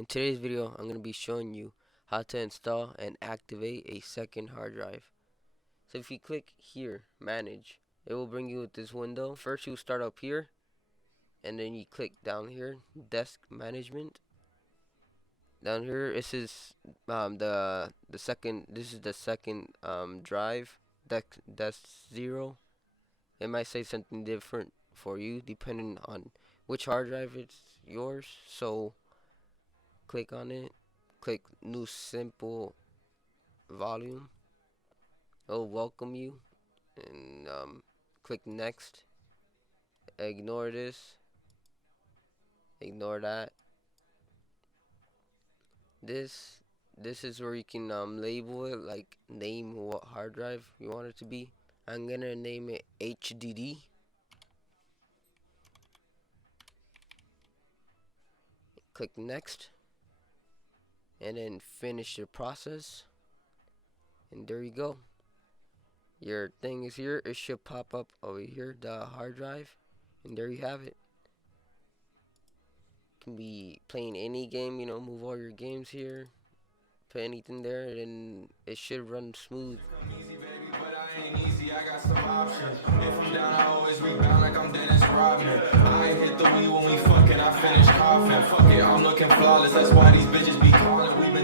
In today's video, I'm going to be showing you how to install and activate a second hard drive. So if you click here, manage, it will bring you with this window. First you start up here, and then you click down here, desk management. Down here, this is the second. This is the second drive, desk 0. It might say something different for you depending on which hard drive it's yours. So click on it, click new simple volume. It'll welcome you, and click next. Ignore this, ignore that. This is where you can label it, like name what hard drive you want it to be. I'm gonna name it HDD. Click next, and then finish the process. And there you go. Your thing is here. It should pop up over here, the hard drive, and there you have it. Can be playing any game, move all your games here, put anything there, and it should run smooth. I got some options. If I'm down, I always rebound like I'm Dennis Rodman. I hit the weed when we fucking, I finish coughing. Fuck it, I'm looking flawless. That's why these bitches be calling. We been